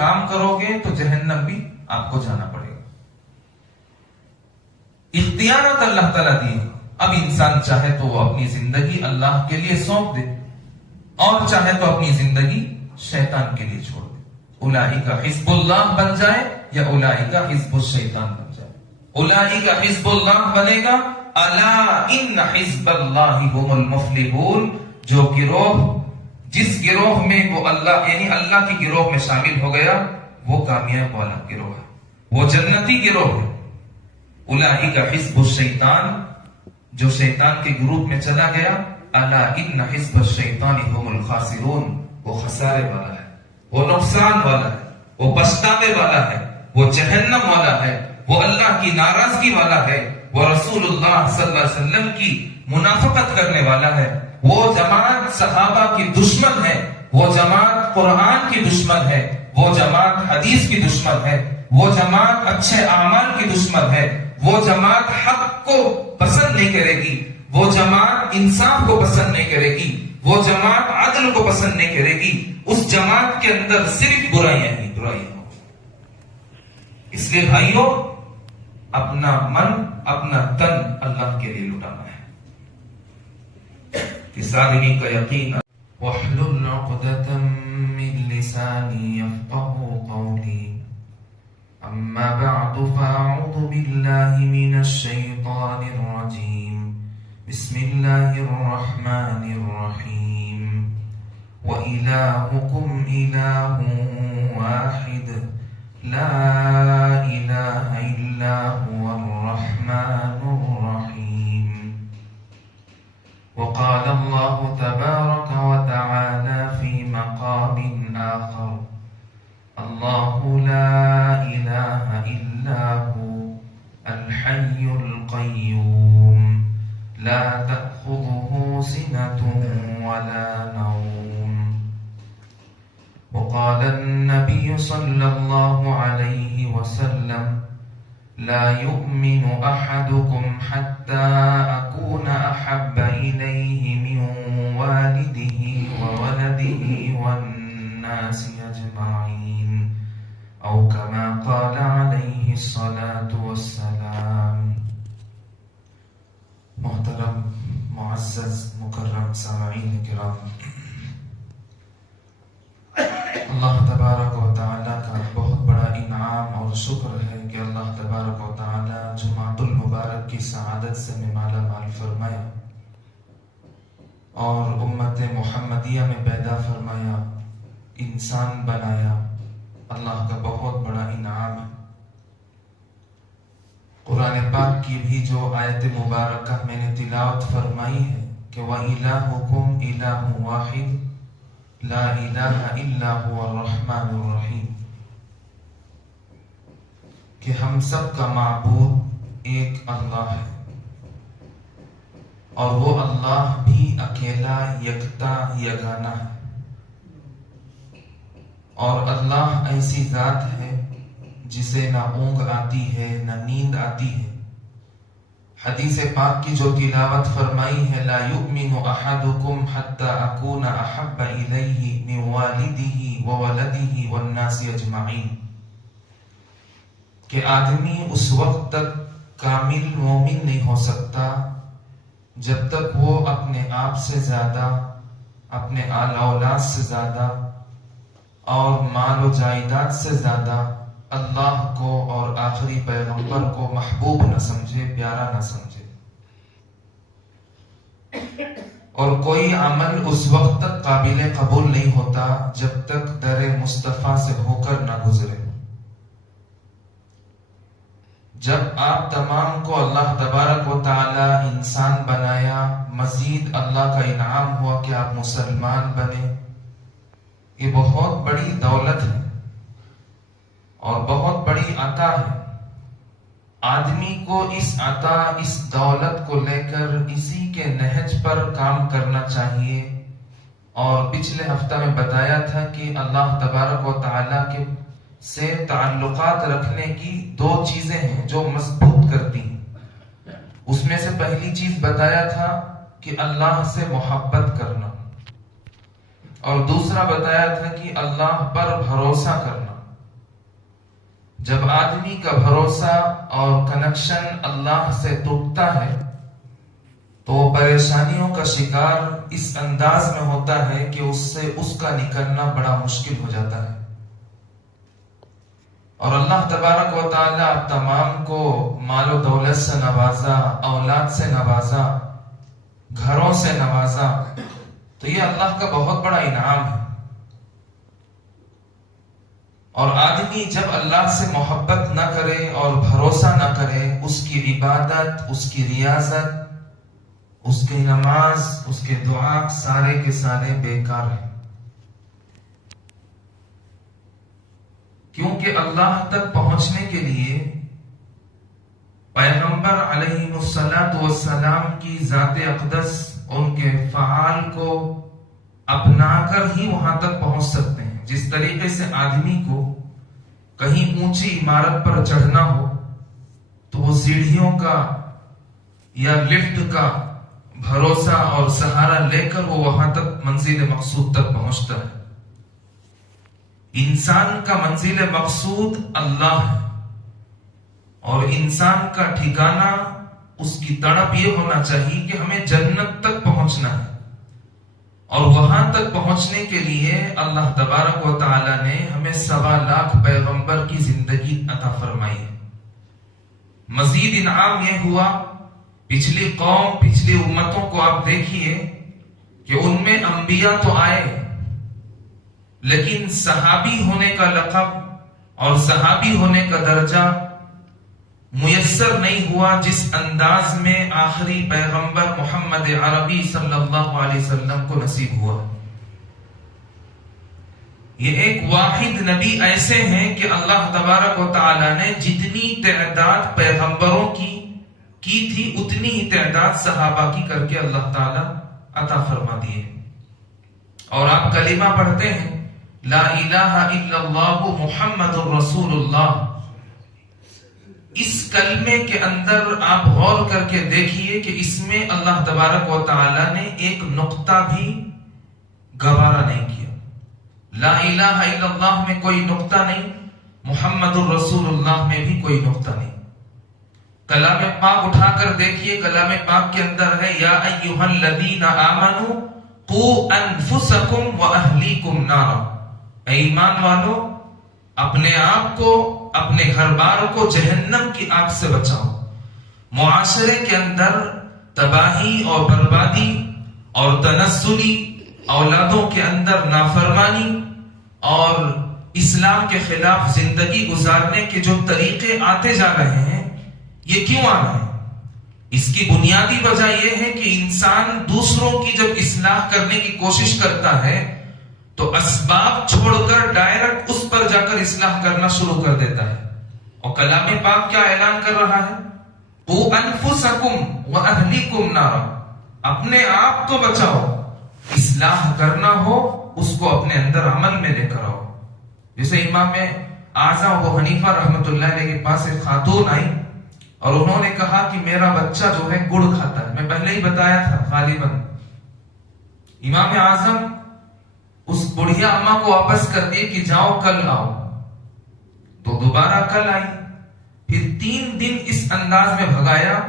کام کرو گے تو جہنم بھی آپ کو جانا پڑے گا. اختیارات اللہ تعالیٰ دی. اب انسان چاہے تو وہ اپنی زندگی اللہ کے لیے سونپ دے اور چاہے تو اپنی زندگی شیطان کے لیے چھوڑ دے. اولئک حزب اللہ بن جائے یا اولئک حزب الشیطان بن جائے. اولئک حزب اللہ بنے گا. الا ان حزب اللہ هم المفلحون. جو گروہ جس گروہ میں وہ اللہ یعنی اللہ کی گروہ میں شامل ہو گیا وہ کامیاب والا گروہ ہے, وہ جنتی گروہ ہے. اولئک حزب الشیطان, جو شیطان کے گروپ میں چلا گیا, الا ان حزب الشیطان هم الخاسرون, وہ خسارے والا ہے, وہ نقصان والا ہے, وہ پچھتاوے والا ہے, وہ جہنم والا ہے, وہ اللہ کی ناراضگی والا ہے, وہ رسول اللہ صلی اللہ علیہ وسلم کی منافقت کرنے والا ہے. وہ جماعت صحابہ کی دشمن ہے, وہ جماعت قرآن کی دشمن ہے, وہ جماعت حدیث کی دشمن ہے, وہ جماعت اچھے اعمال کی دشمن ہے, وہ جماعت حق کو پسند نہیں کرے گی, وہ جماعت انصاف کو پسند نہیں کرے گی, وہ جماعت عدل کو پسند نہیں کرے گی. اس جماعت کے اندر صرف برائیاں ہی برائیاں. اس لیے بھائیوں, اپنا من اپنا تن اللہ کے لیے لٹانا ہے. اس آدمی کا یقین. وَاحْلُلْ عُقْدَةً مِّن لِّسَانِي يَفْقَهُوا قَوْلِي. أما بعد فأعوذ بالله من الشيطان الرجيم. بسم الله الرحمن الرحيم. وإلهكم إله واحد لا إله إلا هو الرحمن الرحيم. وقال الله تبارك وتعالى في مقام آخر. الله لا إله إلا هو الحي القيوم لا تأخذه سنة ولا نوم. وقال النبي صلى الله عليه وسلم لا يؤمن أحدكم حتى أكون أحب إليه من والده وولده والناس أجمعين أو كما قال عليه الصلاة والسلام. محترم معزز مکرم سامعین کرام, اللہ تبارک و تعالیٰ کا بہت بڑا انعام اور شکر ہے کہ اللہ تبارک و تعالیٰ جمعۃ المبارک کی سعادت سے میں مالا مال فرمایا اور امت محمدیہ میں پیدا فرمایا, انسان بنایا. اللہ کا بہت بڑا انعام ہے. قرآن پاک کی بھی جو آیت مبارکہ میں نے تلاوت فرمائی ہے کہ وَإِلَٰهُكُمْ إِلَٰهٌ وَاحِدٌ لَا إِلَٰهَ إِلَّا هُوَ الرَّحْمَٰنُ الرَّحِيمُ, کہ ہم سب کا معبود ایک اللہ ہے اور وہ اللہ بھی اکیلا یکتا یگانہ ہے. اور اللہ ایسی ذات ہے جسے نہ اونگ آتی ہے نہ نیند آتی ہے. حدیث پاک کی جو تلاوت فرمائی ہے لا یؤمن احدکم حتی اکون احب الیہ من والدہ وولدہ والناس اجمعین, کہ آدمی اس وقت تک کامل مومن نہیں ہو سکتا جب تک وہ اپنے آپ سے زیادہ, اپنے آل اولاد سے زیادہ اور مال و جائیداد سے زیادہ اللہ کو اور آخری پیغمبر کو محبوب نہ سمجھے, پیارا نہ سمجھے. اور کوئی عمل اس وقت تک قابل قبول نہیں ہوتا جب تک در مصطفیٰ سے ہو کر نہ گزرے. جب آپ تمام کو اللہ تبارک و تعالی انسان بنایا, مزید اللہ کا انعام ہوا کہ آپ مسلمان بنے. یہ بہت بڑی دولت ہے اور بہت بڑی عطا ہے. آدمی کو اس عطا, اس دولت کو لے کر اسی کے نہج پر کام کرنا چاہیے. اور پچھلے ہفتہ میں بتایا تھا کہ اللہ تبارک و تعالیٰ کے سے تعلقات رکھنے کی دو چیزیں ہیں جو مضبوط کرتی ہیں. اس میں سے پہلی چیز بتایا تھا کہ اللہ سے محبت کرنا, اور دوسرا بتایا تھا کہ اللہ پر بھروسہ کرنا. جب آدمی کا بھروسہ اور کنیکشن اللہ سے ٹوٹتا ہے تو وہ پریشانیوں کا شکار اس انداز میں ہوتا ہے کہ اس کا نکلنا بڑا مشکل ہو جاتا ہے. اور اللہ تبارک و تعالی آپ تمام کو مال و دولت سے نوازا، اولاد سے نوازا، گھروں سے نوازا، تو یہ اللہ کا بہت بڑا انعام ہے. اور آدمی جب اللہ سے محبت نہ کرے اور بھروسہ نہ کرے، اس کی عبادت، اس کی ریاضت، اس کی نماز، اس کے دعا سارے کے سارے بیکار ہیں. کیونکہ اللہ تک پہنچنے کے لیے پیغمبر علیہ السلام کی ذات اقدس، ان کے فعال کو اپنا کر ہی وہاں تک پہنچ سکتے ہیں. جس طریقے سے آدمی کو کہیں اونچی عمارت پر چڑھنا ہو تو وہ سیڑھیوں کا یا لفٹ کا بھروسہ اور سہارا لے کر وہ وہاں تک منزل مقصود تک پہنچتا ہے. انسان کا منزل مقصود اللہ ہے، اور انسان کا ٹھکانہ، اس کی تڑپ یہ ہونا چاہیے کہ ہمیں جنت تک پہنچنا ہے. اور وہاں تک پہنچنے کے لیے اللہ تبارک و تعالی نے ہمیں 1.25 لاکھ پیغمبر کی زندگی عطا فرمائی ہے. مزید انعام یہ ہوا، پچھلی قوم، پچھلی امتوں کو آپ دیکھیے کہ ان میں انبیاء تو آئے، لیکن صحابی ہونے کا لقب اور صحابی ہونے کا درجہ میسر نہیں ہوا جس انداز میں آخری پیغمبر محمد عربی صلی اللہ علیہ وسلم کو نصیب ہوا. یہ ایک واحد نبی ایسے ہیں کہ اللہ تبارک و تعالی نے جتنی تعداد پیغمبروں کی تھی اتنی ہی تعداد صحابہ کی کر کے اللہ تعالی عطا فرما دیے. اور آپ کلمہ پڑھتے ہیں لا الہ الا اللہ محمد الرسول اللہ. اس کلمے کے اندر آپ غور کر کے دیکھیے کہ اس میں اللہ تبارک و تعالی نے ایک نقطہ بھی گوارا نہیں کیا. لا الہ الا اللہ میں کوئی نقطہ نہیں، محمد الرسول اللہ میں بھی کوئی نقطہ نہیں. کلام پاک اٹھا کر دیکھیے، کلام پاک کے اندر ہے یا ایھا الذین آمنوا قوا انفسکم واہلیکم نارا. اے ایمان والو، اپنے آپ کو، اپنے گھر بار کو جہنم کی آگ سے بچاؤ. معاشرے کے اندر تباہی اور بربادی اور تنزلی، اولادوں کے اندر نافرمانی اور اسلام کے خلاف زندگی گزارنے کے جو طریقے آتے جا رہے ہیں، یہ کیوں آ رہے ہیں؟ اس کی بنیادی وجہ یہ ہے کہ انسان دوسروں کی جب اصلاح کرنے کی کوشش کرتا ہے تو اسباب چھوڑ کر ڈائریکٹ اس پر جا کر اصلاح کرنا شروع کر دیتا ہے. اور کلام پاک کیا اعلان کر رہا ہے؟ قوا انفسکم واہلیکم نارا. اپنے آپ کو بچاؤ. اصلاح کرنا ہو اس کو اپنے اندر عمل میں لے کر آؤ. جیسے امام اعظم ابو حنیفہ رحمۃ اللہ علیہ کے پاس ایک خاتون آئی اور انہوں نے کہا کہ میرا بچہ جو ہے گڑ کھاتا ہے. میں پہلے ہی بتایا تھا غالباً. امام اعظم اس بڑھیا اماں کو واپس کر دیے کہ جاؤ کل آؤ. تو دوبارہ کل آئی، پھر 3 دن اس انداز میں بھگایا.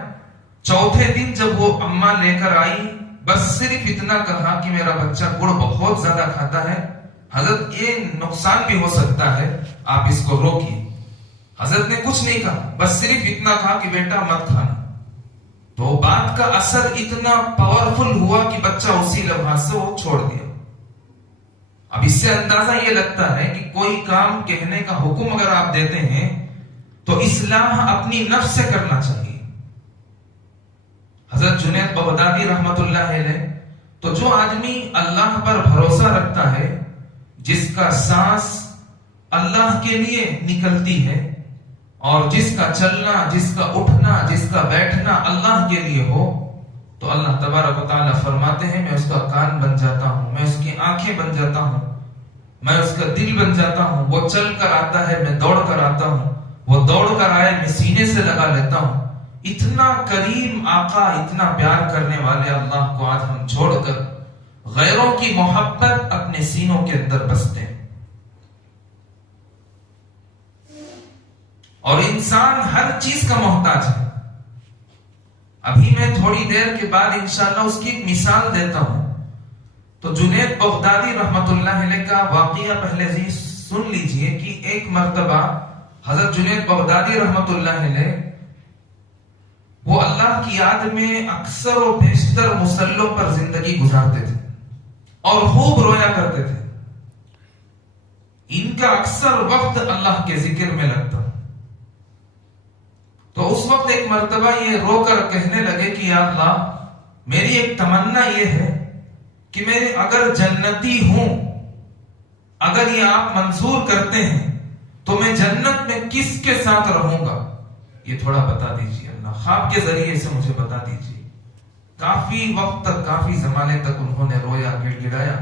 چوتھے دن جب وہ اماں لے کر آئی، بس صرف اتنا کہا کہ میرا بچہ گڑ بہت زیادہ کھاتا ہے، حضرت یہ نقصان بھی ہو سکتا ہے، آپ اس کو روکیے. حضرت نے کچھ نہیں کہا، بس صرف اتنا کہا کہ بیٹا مت کھانا. تو بات کا اثر اتنا پاورفل ہوا کہ بچہ اسی لمحہ سے وہ چھوڑ دیا. اب اس سے اندازہ یہ لگتا ہے کہ کوئی کام کہنے کا حکم اگر آپ دیتے ہیں تو اصلاح اپنی نفس سے کرنا چاہیے. حضرت جنید بغدادی رحمت اللہ علیہ، تو جو آدمی اللہ پر بھروسہ رکھتا ہے، جس کا سانس اللہ کے لیے نکلتی ہے اور جس کا چلنا، جس کا اٹھنا، جس کا بیٹھنا اللہ کے لیے ہو، تو اللہ تبارک و تعالیٰ فرماتے ہیں میں اس کا کان بن جاتا ہوں، میں اس کی آنکھیں بن جاتا ہوں، میں اس کا دل بن جاتا ہوں. وہ چل کر آتا ہے، میں دوڑ کر آتا ہوں، وہ دوڑ کر آئے، میں سینے سے لگا لیتا ہوں. اتنا کریم آقا، اتنا پیار کرنے والے اللہ کو آج ہم چھوڑ کر غیروں کی محبت اپنے سینوں کے اندر بستے ہیں. اور انسان ہر چیز کا محتاج ہے. ابھی میں تھوڑی دیر کے بعد انشاءاللہ اس کی ایک مثال دیتا ہوں. تو جنید بغدادی رحمت اللہ علیہ کا واقعہ پہلے سن لیجئے کہ ایک مرتبہ حضرت جنید بغدادی رحمت اللہ علیہ وہ اللہ کی یاد میں اکثر و بیشتر مصلوں پر زندگی گزارتے تھے اور خوب رویا کرتے تھے. ان کا اکثر وقت اللہ کے ذکر میں لگتا. تو اس وقت ایک مرتبہ یہ رو کر کہنے لگے کہ یا اللہ میری ایک تمنا یہ ہے کہ میں اگر جنتی ہوں، اگر یہ آپ منظور کرتے ہیں تو میں جنت میں کس کے ساتھ رہوں گا، یہ تھوڑا بتا دیجیے اللہ، خواب کے ذریعے سے مجھے بتا دیجیے. کافی وقت تک، کافی زمانے تک انہوں نے رویا، گڑ گڑایا.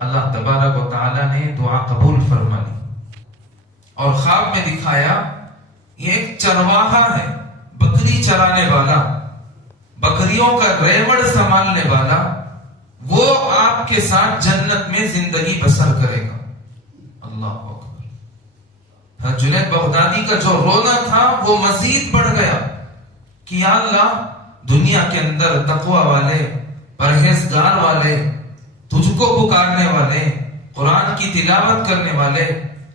اللہ تبارک و تعالی نے دعا قبول فرما لی اور خواب میں دکھایا یہ ایک چرواہا ہے، بکری چرانے والا، بکریوں کا ریوڑ سنبھالنے والا، وہ آپ کے ساتھ جنت میں زندگی بسر کرے گا. اللہ اکبر. جنید بغدادی کا جو رونا تھا وہ مزید بڑھ گیا کہ یا اللہ دنیا کے اندر تقوی والے، پرہیزگار والے، تجھ کو پکارنے والے، قرآن کی تلاوت کرنے والے،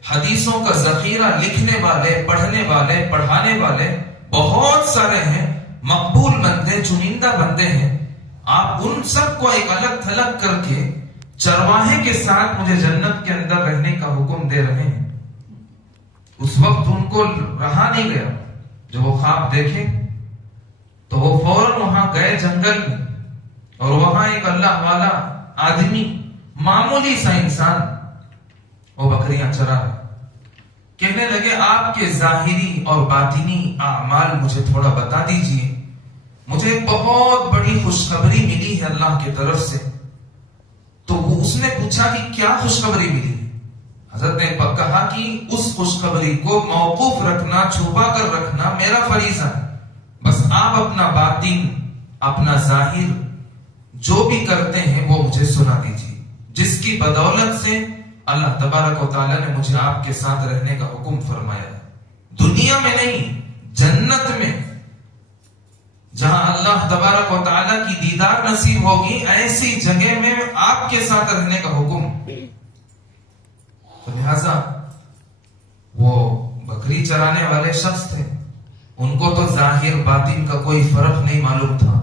حدیثوں کا ذخیرہ لکھنے والے، پڑھنے والے، پڑھانے والے بہت سارے ہیں، مقبول بندے، چنندہ بندے ہیں. آپ ان سب کو ایک الگ تھلگ کر کے چرواہے کے ساتھ مجھے جنت کے اندر رہنے کا حکم دے رہے ہیں. اس وقت ان کو رہا نہیں گیا. جب وہ خواب دیکھے تو وہ فوراً وہاں گئے جنگل میں، اور وہاں ایک اللہ والا آدمی، معمولی سا انسان، وہ بکریاں چرا رہا. کہنے لگے آپ کے ظاہری اور باطنی اعمال مجھے تھوڑا بتا دیجئے، مجھے ایک بہت بڑی خوشخبری ملی ہے اللہ کی طرف سے. تو اس نے پوچھا کہ کیا خوشخبری ملی؟ حضرت نے کہا کہ اس خوشخبری کو موقوف رکھنا، چھپا کر رکھنا میرا فریضہ ہے. بس آپ اپنا باطن، اپنا ظاہر جو بھی کرتے ہیں وہ مجھے سنا دیجیے، جس کی بدولت سے اللہ تبارک و تعالیٰ نے مجھے آپ کے ساتھ رہنے کا حکم فرمایا ہے. دنیا میں نہیں، جنت میں، جہاں اللہ تبارک و تعالیٰ کی دیدار نصیب ہوگی، ایسی جگہ میں آپ کے ساتھ رہنے کا حکم. تو لہذا وہ بکری چرانے والے شخص تھے، ان کو تو ظاہر باطن کا کوئی فرق نہیں معلوم تھا.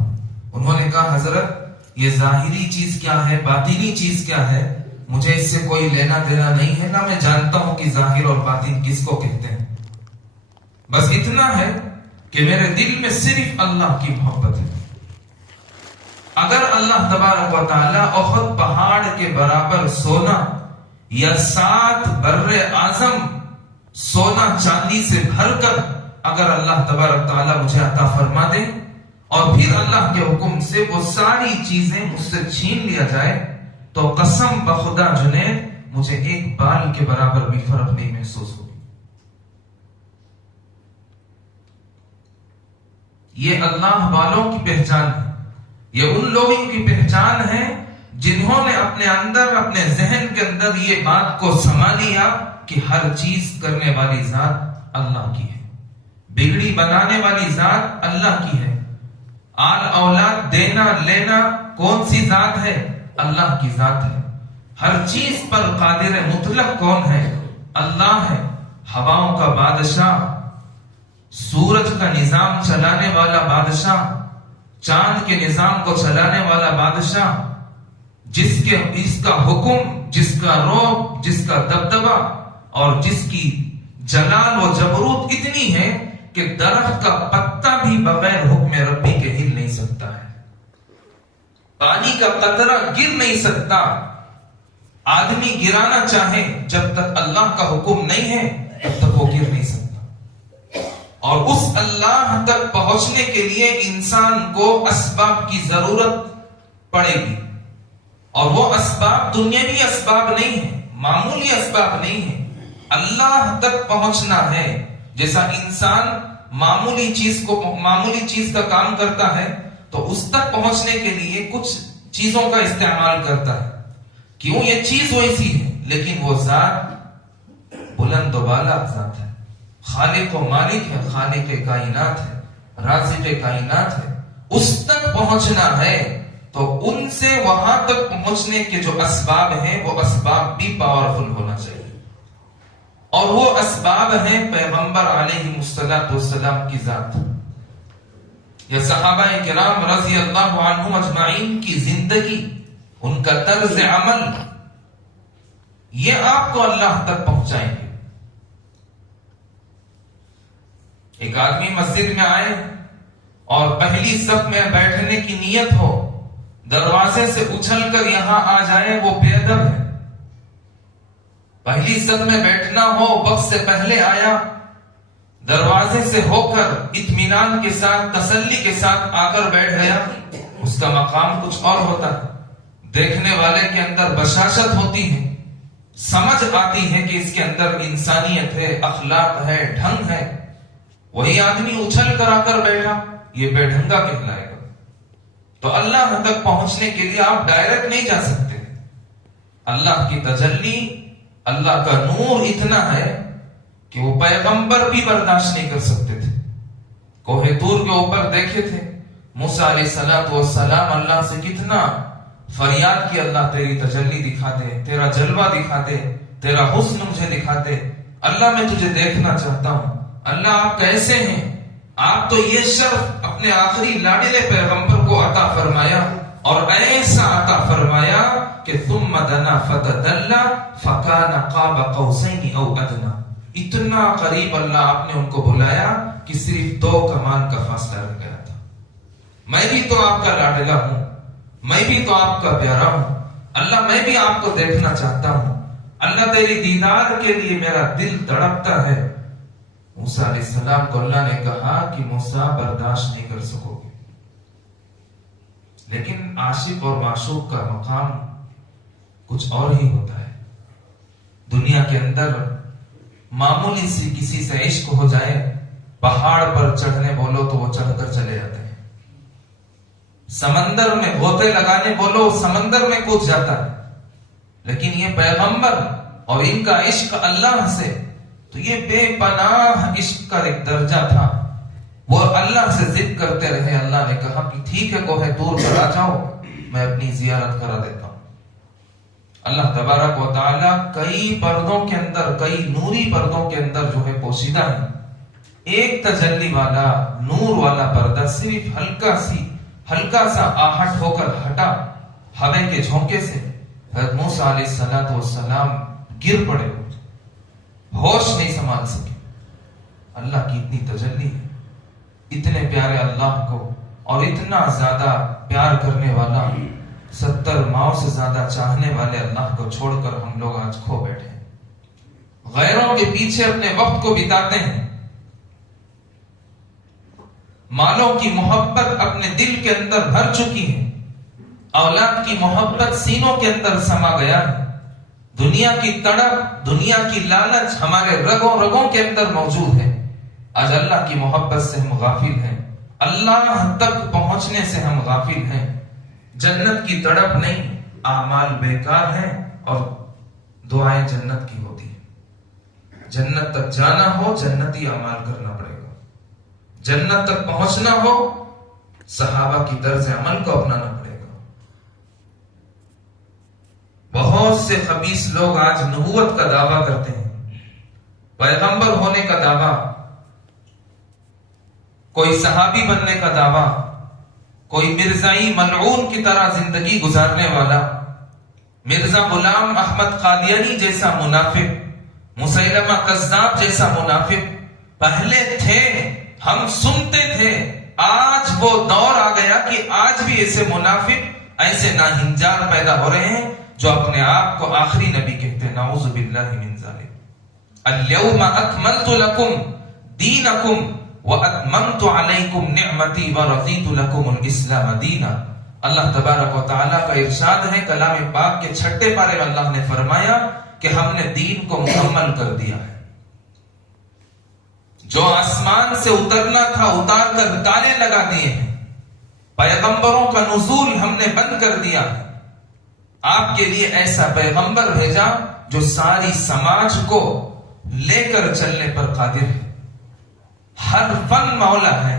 انہوں نے کہا حضرت یہ ظاہری چیز کیا ہے، باطنی چیز کیا ہے، مجھے اس سے کوئی لینا دینا نہیں ہے، نہ میں جانتا ہوں کہ ظاہر اور باطن کس کو کہتے ہیں. بس اتنا ہے کہ میرے دل میں صرف اللہ کی محبت ہے. اگر اللہ تبارک و تعالی احد پہاڑ کے برابر سونا یا 7 بر اعظم سونا چاندی سے بھر کر اگر اللہ تبارک تعالی مجھے عطا فرما دے، اور پھر اللہ کے حکم سے وہ ساری چیزیں مجھ سے چھین لیا جائے، تو قسم بخدا جنید مجھے ایک بال کے برابر بھی فرق نہیں محسوس ہوگی. یہ اللہ والوں کی پہچان ہے. یہ ان لوگوں کی پہچان ہے جنہوں نے اپنے اندر، اپنے ذہن کے اندر یہ بات کو سما لیا کہ ہر چیز کرنے والی ذات اللہ کی ہے، بگڑی بنانے والی ذات اللہ کی ہے، آل اولاد دینا لینا کون سی ذات ہے؟ اللہ کی ذات ہے. ہر چیز پر قادر مطلق کون ہے؟ اللہ ہے. ہواؤں کا بادشاہ، سورج کا نظام چلانے والا بادشاہ، چاند کے نظام کو چلانے والا بادشاہ، جس کا حکم، جس کا روب، جس کا دبدبہ اور جس کی جلال و جبروت اتنی ہے کہ درخت کا پتا بھی بغیر حکم ربی کے ہل نہیں سکتا ہے، پانی کا قطرہ گر نہیں سکتا. آدمی گرانا چاہے جب تک اللہ کا حکم نہیں ہے تب تک وہ گر نہیں سکتا. اور اس اللہ تک پہنچنے کے لیے انسان کو اسباب کی ضرورت پڑے گی، اور وہ اسباب دنیاوی اسباب نہیں ہیں، معمولی اسباب نہیں ہیں. اللہ تک پہنچنا ہے. جیسا انسان معمولی چیز کا کام کرتا ہے تو اس تک پہنچنے کے لیے کچھ چیزوں کا استعمال کرتا ہے. کیوں؟ یہ چیز ویسی ہے، لیکن وہ ذات بلند و بالا ذات ہے، خالق و مالک ہے، خالق کائنات ہے، رازق کائنات ہے، اس تک پہنچنا ہے تو ان سے وہاں تک پہنچنے کے جو اسباب ہیں وہ اسباب بھی پاورفل ہونا چاہیے، اور وہ اسباب ہیں پیغمبر علیہ السلام کی ذات یا صحابہ کرام رضی اللہ عنہم اجمعین کی زندگی، ان کا طرز عمل، یہ آپ کو اللہ تک پہنچائیں گے۔ ایک آدمی مسجد میں آئے اور پہلی صف میں بیٹھنے کی نیت ہو، دروازے سے اچھل کر یہاں آ جائے، وہ بے ادب ہے۔ پہلی صف میں بیٹھنا ہو، وقت سے پہلے آیا، دروازے سے ہو کر اطمینان کے ساتھ، تسلی کے ساتھ آ کر بیٹھ گیا، اس کا مقام کچھ اور ہوتا ہے۔ دیکھنے والے کے اندر بشاشت ہوتی ہے، سمجھ آتی ہے کہ اس کے اندر انسانیت ہے، اخلاق ہے، ڈھنگ ہے۔ وہی آدمی اچھل کر آ کر بیٹھا، یہ بے ڈھنگا کہلائے گا۔ تو اللہ تک پہنچنے کے لیے آپ ڈائریکٹ نہیں جا سکتے۔ اللہ کی تجلی، اللہ کا نور اتنا ہے کہ وہ پیغمبر بھی برداشت نہیں کر سکتے تھے۔ کوہ طور کے اوپر دیکھے تھے موسیٰ علیہ السلام، اللہ سے کتنا فریاد کی، اللہ تیری تجلی دکھا دے، تیرا جلوہ دکھا دے، تیرا حسن مجھے دکھا دے، اللہ میں تجھے دیکھنا چاہتا ہوں، اللہ آپ کیسے ہیں؟ آپ تو یہ شرف اپنے آخری لاڈلے پیغمبر کو عطا فرمایا، اور ایسا عطا فرمایا کہ ثم دنا فتدلی فکان قاب قوسین او ادنی، اتنا قریب اللہ آپ نے ان کو بلایا کہ صرف 2 کمان کا فاصلہ رہ گیا تھا۔ میں بھی تو آپ کا لاڈلا ہوں، میں بھی تو آپ کا پیارا ہوں، اللہ میں بھی آپ کو دیکھنا چاہتا ہوں، اللہ تیری دیدار کے لیے میرا دل تڑپتا ہے۔ موسیٰ علیہ السلام کو اللہ نے کہا کہ موسیٰ برداشت نہیں کر سکو گے، لیکن عاشق اور معشوق کا مقام کچھ اور ہی ہوتا ہے۔ دنیا کے اندر معمولی سی کسی سے عشق ہو جائے، پہاڑ پر چڑھنے بولو تو وہ چڑھ کر چلے جاتے ہیں، سمندر میں غوطے لگانے بولو سمندر میں کود جاتا ہے، لیکن یہ پیغمبر اور ان کا عشق اللہ سے، تو یہ بے پناہ عشق کا ایک درجہ تھا۔ وہ اللہ سے ضد کرتے رہے، اللہ نے کہا کہ ٹھیک ہے کوہ طور پر آ جاؤ، میں اپنی زیارت کرا دیتا ہوں۔ اللہ تبارک و تعالی کئی پردوں کے اندر، کئی نوری پردوں کے اندر جو ہے پوشیدہ ہے۔ ایک تجلی والا نور والا پردہ صرف ہلکا سا آہٹ ہو کر ہٹا ہوے کے جھونکے سے، حضرت موسیٰ علیہ السلام گر پڑے، ہوش نہیں سنبھال سکے۔ اللہ کی اتنی تجلی ہے، اتنے پیارے اللہ کو اور اتنا زیادہ پیار کرنے والا، 70 ماؤں سے زیادہ چاہنے والے اللہ کو چھوڑ کر ہم لوگ آج کھو بیٹھے ہیں، غیروں کے پیچھے اپنے وقت کو بتاتے ہیں، مالوں کی محبت اپنے دل کے اندر بھر چکی ہے، اولاد کی محبت سینوں کے اندر سما گیا ہے، دنیا کی تڑپ، دنیا کی لالچ ہمارے رگوں کے اندر موجود ہے۔ آج اللہ کی محبت سے ہم غافل ہیں، اللہ تک پہنچنے سے ہم غافل ہیں۔ جنت کی تڑپ نہیں، اعمال بیکار ہیں اور دعائیں جنت کی ہوتی ہیں۔ جنت تک جانا ہو جنتی اعمال کرنا پڑے گا، جنت تک پہنچنا ہو صحابہ کی طرز عمل کو اپنانا پڑے گا۔ بہت سے خبیث لوگ آج نبوت کا دعویٰ کرتے ہیں، پیغمبر ہونے کا دعویٰ، کوئی صحابی بننے کا دعویٰ، کوئی مرزائی ملعون کی طرح زندگی گزارنے والا، مرزا غلام احمد قادیانی جیسا منافق، مسیلمہ کذاب جیسا منافق پہلے تھے، ہم سنتے تھے، آج وہ دور آ گیا کہ آج بھی ایسے منافق، ایسے ناہنجار پیدا ہو رہے ہیں جو اپنے آپ کو آخری نبی کہتے ہیں۔ نعوذ باللہ من ذالک۔ اليوم اکملت لکم دینکم وَأَتْمَمْتُ عَلَيْكُمْ نِعْمَتِي وَرَضِيتُ لَكُمُ الْإِسْلَامَ دِينًا۔ اللہ تبارک و تعالیٰ کا ارشاد ہے کلام پاک کے 6 پارے میں اللہ نے فرمایا کہ ہم نے دین کو مکمل کر دیا ہے۔ جو آسمان سے اترنا تھا اتار کر تالے لگا دیے ہیں، پیغمبروں کا نزول ہم نے بند کر دیا ہے۔ آپ کے لیے ایسا پیغمبر بھیجا جو ساری سماج کو لے کر چلنے پر قادر ہے۔ ہر فن مولا ہے،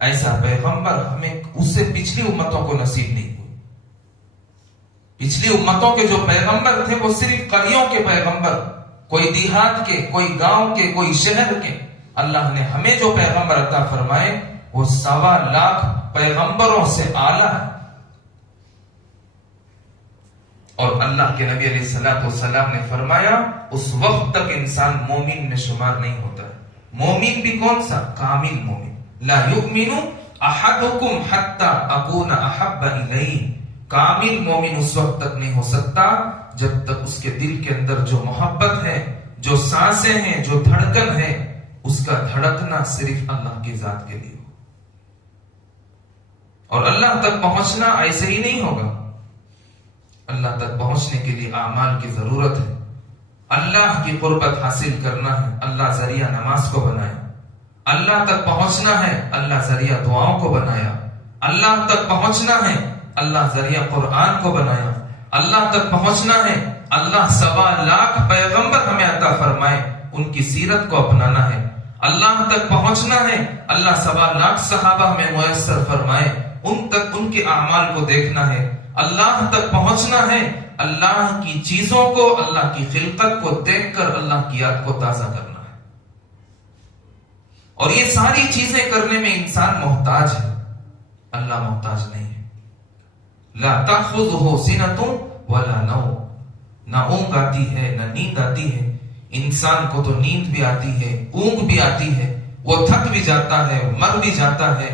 ایسا پیغمبر ہمیں اس سے پچھلی امتوں کو نصیب نہیں ہوئی۔ پچھلی امتوں کے جو پیغمبر تھے وہ صرف قریوں کے پیغمبر، کوئی دیہات کے، کوئی گاؤں کے، کوئی شہر کے۔ اللہ نے ہمیں جو پیغمبر عطا فرمائے وہ 1.25 لاکھ پیغمبروں سے اعلیٰ ہے۔ اور اللہ کے نبی علیہ السلام نے فرمایا اس وقت تک انسان مومن میں شمار نہیں ہوتا ہے۔ مومن بھی کون سا؟ کامل مومن۔ لا یؤمن احدکم حتی اکون احب الیہ، کامل مومن اس وقت تک نہیں ہو سکتا جب تک اس کے دل کے اندر جو محبت ہے، جو سانسیں ہیں، جو دھڑکن ہے، اس کا دھڑکنا صرف اللہ کی ذات کے لیے ہو۔ اور اللہ تک پہنچنا ایسے ہی نہیں ہوگا۔ اللہ تک پہنچنے کے لیے اعمال کی ضرورت ہے۔ اللہ کی قربت حاصل کرنا ہے، اللہ ذریعہ نماز کو بنایا۔ اللہ تک پہنچنا ہے، اللہ ذریعہ دعاؤں کو بنایا۔ اللہ تک پہنچنا ہے، اللہ ذریعہ قرآن کو بنایا۔ اللہ تک پہنچنا ہے، اللہ 1.25 لاکھ پیغمبر ہمیں عطا فرمائے، ان کی سیرت کو اپنانا ہے۔ اللہ تک پہنچنا ہے، اللہ 1.25 لاکھ صحابہ ہمیں میسر فرمائے، ان تک ان کے اعمال کو دیکھنا ہے۔ اللہ تک پہنچنا ہے، اللہ کی چیزوں کو، اللہ کی خلقت کو دیکھ کر اللہ کی یاد کو تازہ کرنا ہے۔ اور یہ ساری چیزیں کرنے میں انسان محتاج ہے، اللہ محتاج نہیں ہے۔ لا تأخذہ سنۃ ولا نوم، نہ اونگ آتی ہے نہ نیند آتی ہے۔ انسان کو تو نیند بھی آتی ہے، اونگ بھی آتی ہے، وہ تھک بھی جاتا ہے، مر بھی جاتا ہے،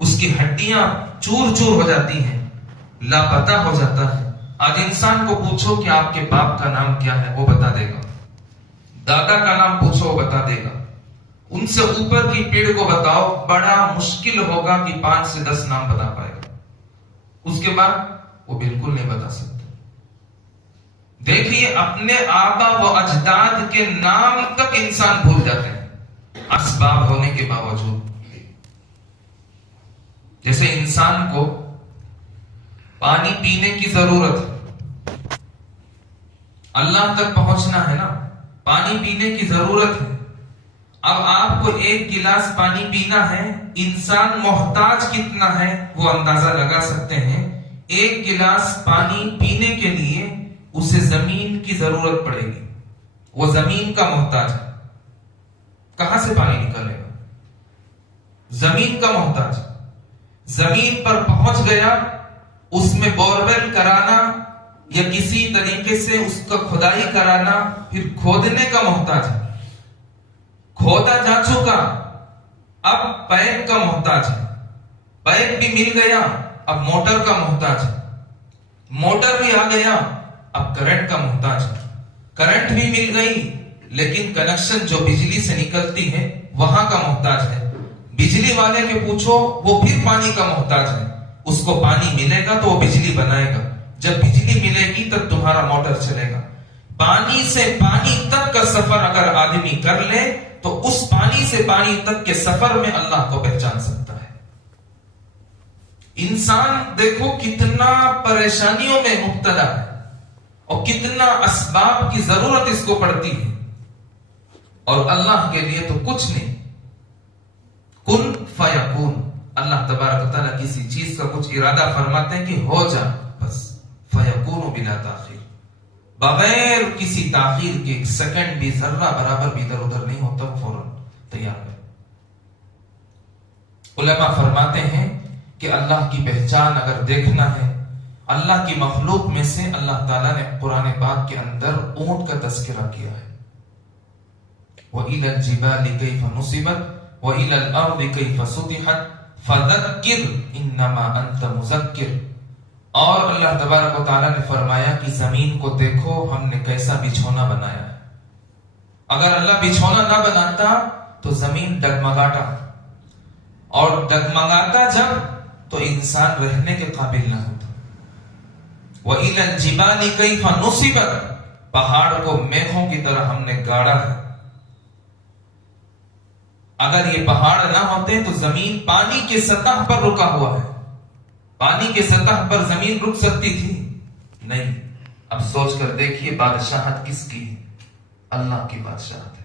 اس کی ہڈیاں چور چور ہو جاتی ہیں، لاپتہ ہو جاتا ہے۔ آج انسان کو پوچھو کہ آپ کے باپ کا نام کیا ہے، وہ بتا دے گا۔ دادا کا نام پوچھو، وہ بتا دے گا۔ ان سے اوپر کی پیڑ کو بتاؤ، بڑا مشکل ہوگا کہ 5 سے 10 نام بتا پائے گا۔ اس کے بعد وہ بالکل نہیں بتا سکتا۔ دیکھیے اپنے آبا و اجداد کے نام تک انسان بھول جاتے ہیں اسباب ہونے کے باوجود۔ جیسے انسان کو پانی پینے کی ضرورت ہے، اللہ تک پہنچنا ہے نا، پانی پینے کی ضرورت ہے۔ اب آپ کو 1 گلاس پانی پینا ہے، انسان محتاج کتنا ہے وہ اندازہ لگا سکتے ہیں۔ 1 گلاس پانی پینے کے لیے اسے زمین کی ضرورت پڑے گی، وہ زمین کا محتاج ہے۔ کہاں سے پانی نکالے گا؟ زمین کا محتاج۔ زمین پر پہنچ گیا، اس میں بورویل کرانا یا کسی طریقے سے اس کا کھدائی کرانا، پھر کھودنے کا محتاج ہے۔ کھودا جا چکا، اب پائپ کا محتاج ہے۔ پائپ بھی مل گیا، اب موٹر کا محتاج ہے۔ موٹر بھی آ گیا، اب کرنٹ کا محتاج ہے۔ کرنٹ بھی مل گئی، لیکن کنیکشن جو بجلی سے نکلتی ہے وہاں کا محتاج ہے۔ بجلی والے کے پوچھو، وہ پھر پانی کا محتاج ہے۔ اس کو پانی ملے گا تو وہ بجلی بنائے گا، جب بجلی ملے گی تب تمہارا موٹر چلے گا۔ پانی سے پانی تک کا سفر اگر آدمی کر لے تو اس پانی سے پانی تک کے سفر میں اللہ کو پہچان سکتا ہے۔ انسان دیکھو کتنا پریشانیوں میں مبتلا ہے اور کتنا اسباب کی ضرورت اس کو پڑتی ہے، اور اللہ کے لیے تو کچھ نہیں۔ کن فیکون، اللہ تبارک و تعالیٰ کسی چیز کا کچھ ارادہ فرماتے ہیں کہ ہو جا، بس فیکون بلا تاخیر، بغیر کسی تاخیر کے 1 سیکنڈ بھی ذرہ برابر بھی ادھر ادھر نہیں ہوتا، وہ فوراً تیار ہے۔ علماء فرماتے ہیں کہ اللہ کی پہچان اگر دیکھنا ہے، اللہ کی مخلوق میں سے اللہ تعالیٰ نے قرآن پاک کے اندر اونٹ کا تذکرہ کیا ہے۔ وَإِلَى الْجِبَالِ كَيْفَ نُصِبَتْ وَإِلَى الْأَرْضِ كَيْفَ سُطِحَتْ فَذَكِّرْ إِنَّمَا أَنْتَ مُذَكِّرْ۔ اور اللہ تبارک و تعالیٰ نے فرمایا کہ زمین کو دیکھو ہم نے کیسا بچھونا بنایا ہے۔ اگر اللہ بچھونا نہ بناتا تو زمین ڈگمگاتا، اور ڈگمگاتا جب تو انسان رہنے کے قابل نہ ہوتا۔ وَإِلَى الْجِبَالِ كَيْفَ نُصِبَتْ، پہاڑ کو میخوں کی طرح ہم نے گاڑا ہے۔ اگر یہ پہاڑ نہ ہوتے تو زمین پانی کی سطح پر رکا ہوا ہے، پانی کی سطح پر زمین رک سکتی تھی؟ نہیں۔ اب سوچ کر دیکھیے بادشاہت کس کی ہے؟ اللہ کی بادشاہت ہے۔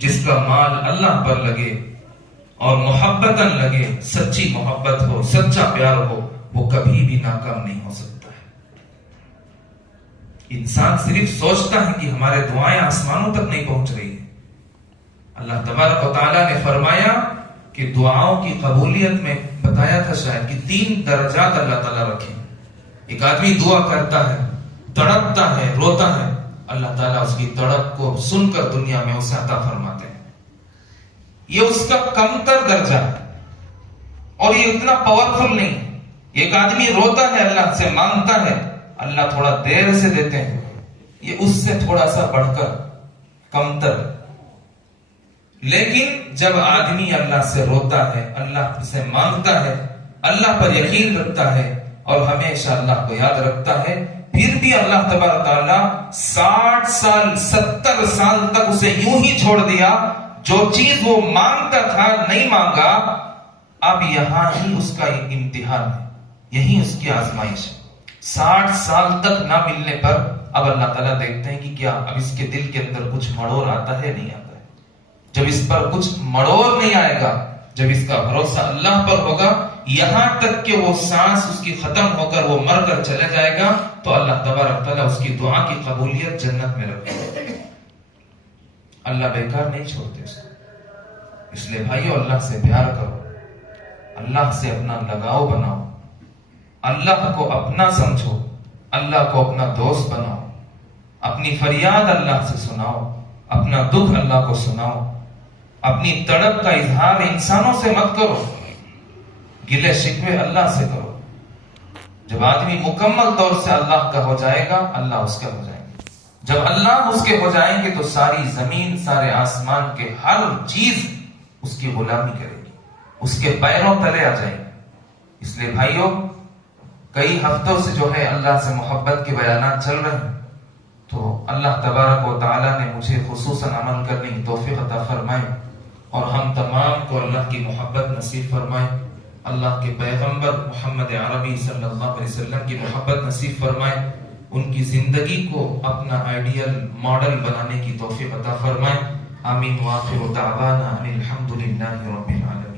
جس کا مال اللہ پر لگے اور محبتاً لگے، سچی محبت ہو، سچا پیار ہو، وہ کبھی بھی ناکام نہیں ہو سکتا ہے۔ انسان صرف سوچتا ہے کہ ہمارے دعائیں آسمانوں تک نہیں پہنچ رہی ہیں۔ اللہ تبارک و تعالیٰ نے فرمایا کہ دعاؤں کی قبولیت میں بتایا تھا شاید کہ 3 درجات اللہ تعالیٰ رکھے۔ ایک آدمی دعا کرتا ہے، تڑپتا ہے، روتا ہے، اللہ تعالیٰ اس کی تڑپ کو سن کر دنیا میں اسے عطا فرماتے ہیں۔ یہ اس کا کمتر درجہ ہے اور یہ اتنا پاورفل نہیں۔ ایک آدمی روتا ہے، اللہ سے مانگتا ہے، اللہ تھوڑا دیر سے دیتے ہیں، یہ اس سے تھوڑا سا بڑھ کر کمتر۔ لیکن جب آدمی اللہ سے روتا ہے، اللہ سے مانگتا ہے، اللہ پر یقین رکھتا ہے اور ہمیشہ اللہ کو یاد رکھتا ہے، پھر بھی اللہ تبارک تعالیٰ 60 سال 70 سال تک اسے یوں ہی چھوڑ دیا۔ جو چیز وہ مانگتا تھا نہیں مانگا، اب یہاں ہی اس کا امتحان ہے، یہی اس کی آزمائش ہے۔ 60 سال تک نہ ملنے پر اب اللہ تعالیٰ دیکھتے ہیں کہ کیا اب اس کے دل کے اندر کچھ مڑوڑ آتا ہے نہیں آتا ہے۔ جب اس پر کچھ مڑوڑ نہیں آئے گا، جب اس کا بھروسہ اللہ پر ہوگا، یہاں تک کہ وہ سانس اس کی ختم ہو کر وہ مر کر چلے جائے گا، تو اللہ تبارک تعالیٰ اس کی دعا کی قبولیت جنت میں رکھے گا۔ اللہ بیکار نہیں چھوڑتے اس کو۔ اس لیے بھائیو، اللہ سے پیار کرو، اللہ سے اپنا لگاؤ بناؤ، اللہ کو اپنا سمجھو، اللہ کو اپنا دوست بناؤ، اپنی فریاد اللہ سے سناؤ، اپنا دکھ اللہ کو سناؤ، اپنی تڑپ کا اظہار انسانوں سے مت کرو، گلے شکوے اللہ سے کرو۔ جب آدمی مکمل طور سے اللہ کا ہو جائے گا، اللہ اس کا ہو جائے گا۔ جب اللہ اس کے ہو جائیں گے تو ساری زمین، سارے آسمان کے ہر چیز اس کی غلامی کرے گی، اس کے پیروں تلے آ جائے گی۔ اس لیے بھائیوں، کئی ہفتوں سے جو ہے اللہ سے محبت کے بیانات چل رہے ہیں، تو اللہ تبارک و تعالیٰ نے مجھے خصوصاً عمل کرنے کی توفیق عطا فرمائے اور ہم تمام کو اللہ کی محبت نصیب فرمائے، اللہ کے پیغمبر محمد عربی صلی اللہ علیہ وسلم کی محبت نصیب فرمائے، ان کی زندگی کو اپنا آئیڈیل ماڈل بنانے کی توفیق عطا فرمائے۔ آمین۔ وآخر دعوانا ان الحمد للہ رب العالمین۔